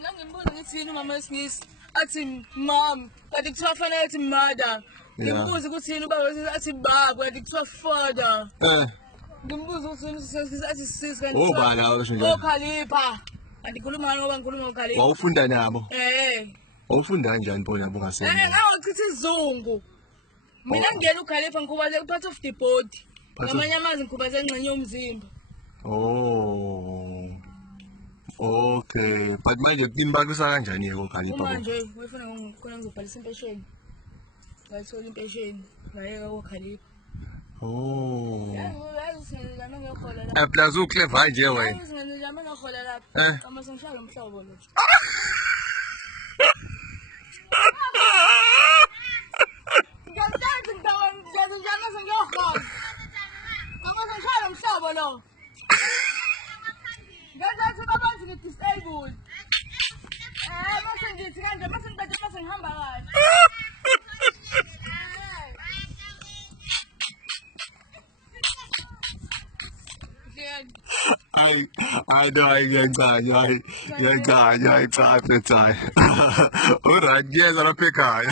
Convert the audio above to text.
Ngangimbuza ngithini umama wesilisa athi mom kanti kuthiwa fanele athi mother. Ngimbuza ukuthi yini ubaba wesilisa athi baba kanti kuthiwa father. Ngimbuza ukuthi yini wesilisa athi sis kanti kuthiwa Khalipha. Andikhuluma ngani ngoba ngikhuluma ngoKhalipha. Wawufunda nabo? Wawufunda kanjani bona nabo ngasena? Ngawuchitha isizungu. Mina ngiyena uKhalipha ngikhubaze part of the body. Ngamanye amazwi ngikhubaze engxenye yomzimba. Oh. Okay. But manje kini bakisa kanjani yeko Khalipha? Manje uyafuna ngikona ngizobhalisa impesheni. Ngayithola impesheni ngayeka koKhalipha. Oh. Yazi singelana ngiyakhola la. Plus uclever nje wena. Yazi singelana ngiyakhola lapha. Kama sengishaya umhlobo lo. Ngiyathatha ngidawona njalo sengiyakhola. Kama sengishaya umhlobo lo. Ngazathi abantu ngi-disabled. Mase ngithi kanje mase ngiqede mase ngihamba kahle. I know ngiyacanya cha. Alright, ngiyeza lapha ekhaya.